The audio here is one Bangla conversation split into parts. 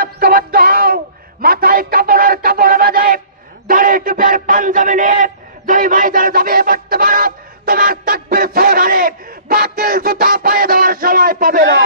ঐক্যবদ্ধ হও, মাথায় কাপড়ের কাপড় বাঁধে দাড়ি টুপের পাঞ্জাবি নিয়ে যদি মাইদানে ঝাঁপিয়ে পড়তে পারো, তোমার তাকবীর স্লোগানে বাতিল জুতা পায়ে দেওয়ার সময় পাবে না।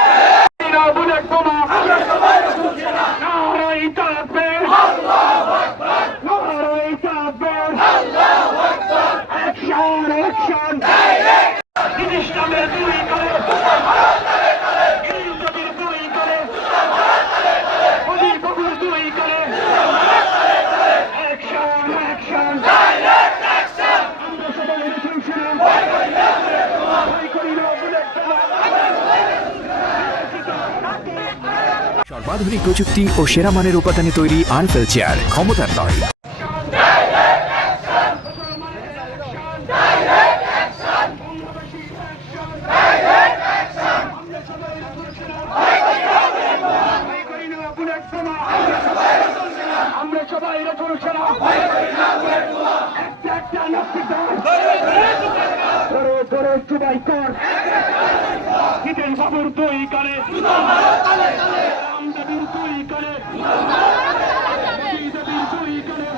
সর্বাধুনিক প্রযুক্তি ও সেরা মানের উপাদানে তৈরি আরএফএল চেয়ার, ক্ষমতার লড়াই। আমরা সবাই জুবাই কর ঈদের বাবুর দই করে আমদাবির দই করে দই করে